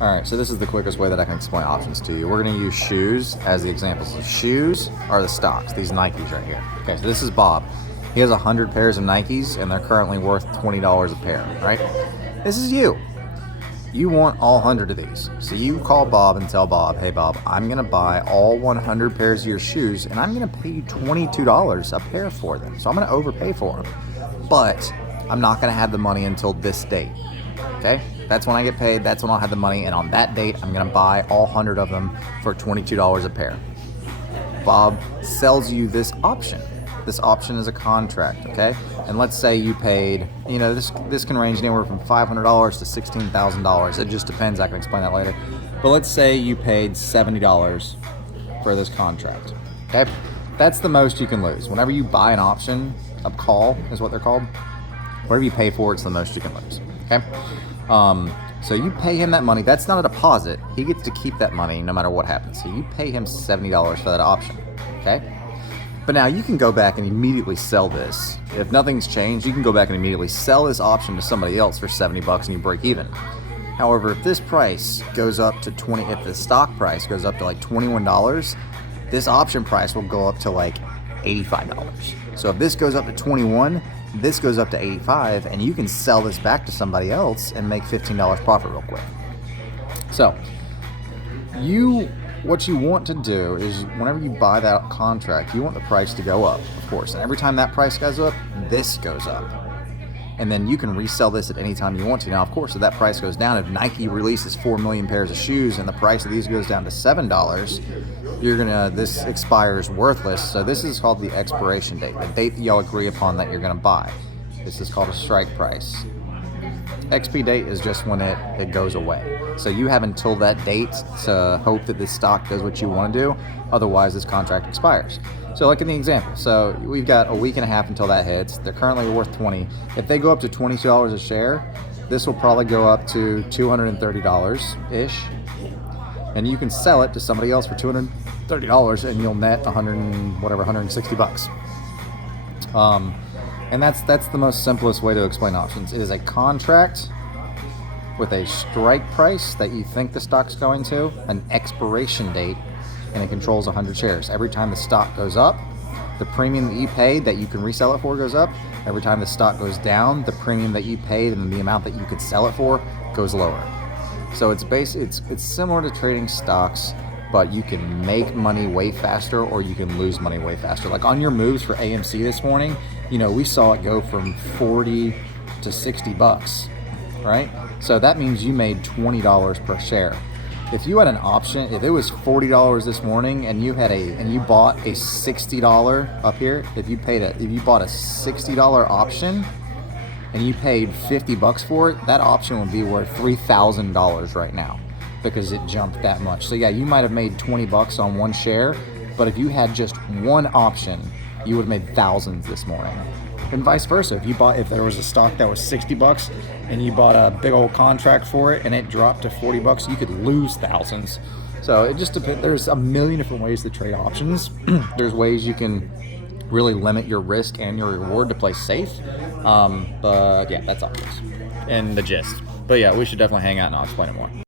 All right, so this is the quickest way that I can explain options to you. We're going to use shoes as the example. So shoes are the stocks, these Nikes right here. Okay, so this is Bob. He has 100 pairs of Nikes, and they're currently worth $20 a pair, right? This is you. You want all 100 of these. So you call Bob and tell Bob, hey Bob, I'm going to buy all 100 pairs of your shoes, and I'm going to pay you $22 a pair for them. So I'm going to overpay for them. But I'm not going to have the money until this date. Okay? That's when I get paid. That's when I'll have the money. And on that date, I'm going to buy all 100 of them for $22 a pair. Bob sells you this option. This option is a contract, okay? And let's say you paid, this can range anywhere from $500 to $16,000. It just depends. I can explain that later. But let's say you paid $70 for this contract, okay? That's the most you can lose. Whenever you buy an option, a call is what they're called. Whatever you pay for, it's the most you can lose, okay? So you pay him that money. That's not a deposit. He gets to keep that money no matter what happens. So you pay him $70 for that option, okay? But now you can go back and immediately sell this. If nothing's changed, you can go back and immediately sell this option to somebody else for $70 and you break even. However, if this price goes up to if the stock price goes up to like $21, this option price will go up to like $85. So if this goes up to 21, this goes up to 85, and you can sell this back to somebody else and make $15 profit real quick. So what you want to do is whenever you buy that contract, you want the price to go up, of course. And every time that price goes up, this goes up. And then you can resell this at any time you want to. Now, of course, if that price goes down, if Nike releases 4 million pairs of shoes and the price of these goes down to $7, this expires worthless. So this is called the expiration date, the date that y'all agree upon that you're gonna buy. This is called a strike price. XP date is just when it goes away. So you have until that date to hope that this stock does what you want to do. Otherwise, this contract expires. So like in the example, so we've got a week and a half until that hits. They're currently worth 20. If they go up to $22 a share, this will probably go up to $230-ish. And you can sell it to somebody else for $230 and you'll net $160. And that's the most simplest way to explain options. It is a contract with a strike price that you think the stock's going to, an expiration date, and it controls 100 shares. Every time the stock goes up, the premium that you paid that you can resell it for goes up. Every time the stock goes down, the premium that you paid and the amount that you could sell it for goes lower. So it's similar to trading stocks, but you can make money way faster or you can lose money way faster. Like on your moves for AMC this morning, we saw it go from 40 to $60, right? So that means you made $20 per share. If you had an option, if it was $40 this morning and you bought a $60 up here, if you bought a $60 option and you paid $50 for it, that option would be worth $3,000 right now because it jumped that much. So yeah, you might have made $20 on one share, but if you had just one option, you would have made thousands this morning. And vice versa. If there was a stock that was $60 and you bought a big old contract for it and it dropped to $40, you could lose thousands. So it just depends. There's a million different ways to trade options. There's ways you can really limit your risk and your reward to play safe. But yeah, that's options and the gist. But yeah, we should definitely hang out and I'll explain it more.